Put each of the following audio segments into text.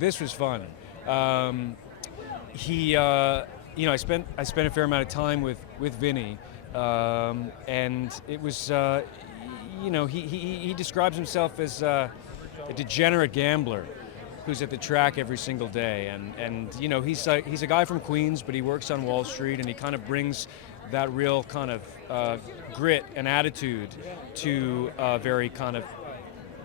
This was fun. I spent a fair amount of time with Vinny, and it was, he describes himself as a degenerate gambler who's at the track every single day, and he's a guy from Queens, but he works on Wall Street, and he kind of brings that real kind of grit and attitude to a very kind of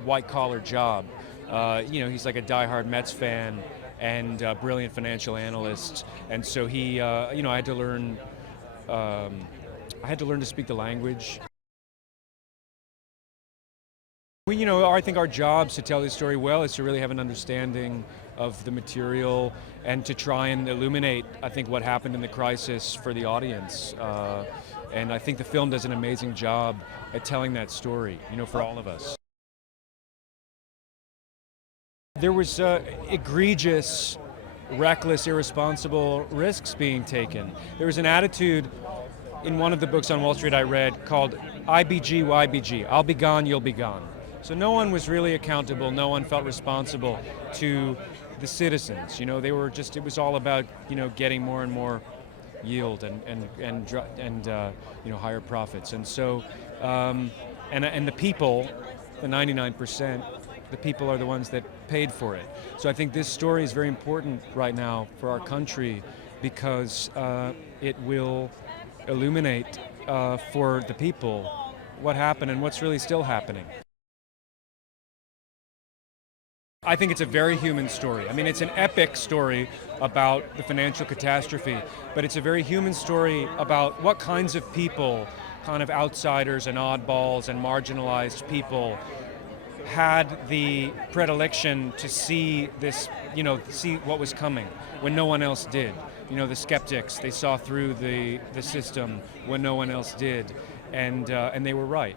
white-collar job. He's like a diehard Mets fan and a brilliant financial analyst, and so he, I had to learn to speak the language. I think our jobs to tell this story well is to really have an understanding of the material and to try and illuminate, I think, what happened in the crisis for the audience. And I think the film does an amazing job at telling that story, for all of us. There was egregious, reckless, irresponsible risks being taken. There was an attitude in one of the books on Wall Street I read called IBG, YBG, I'll be gone, you'll be gone. So no one was really accountable, no one felt responsible to the citizens. They were just, it was all about, getting more and more yield and higher profits. And so, and the people, the 99%, the people are the ones that paid for it. So I think this story is very important right now for our country because it will illuminate for the people what happened and what's really still happening. I think it's a very human story. I mean, it's an epic story about the financial catastrophe, but it's a very human story about what kinds of people, kind of outsiders and oddballs and marginalized people, had the predilection to see this, see what was coming when no one else did. The skeptics, they saw through the system when no one else did, and they were right.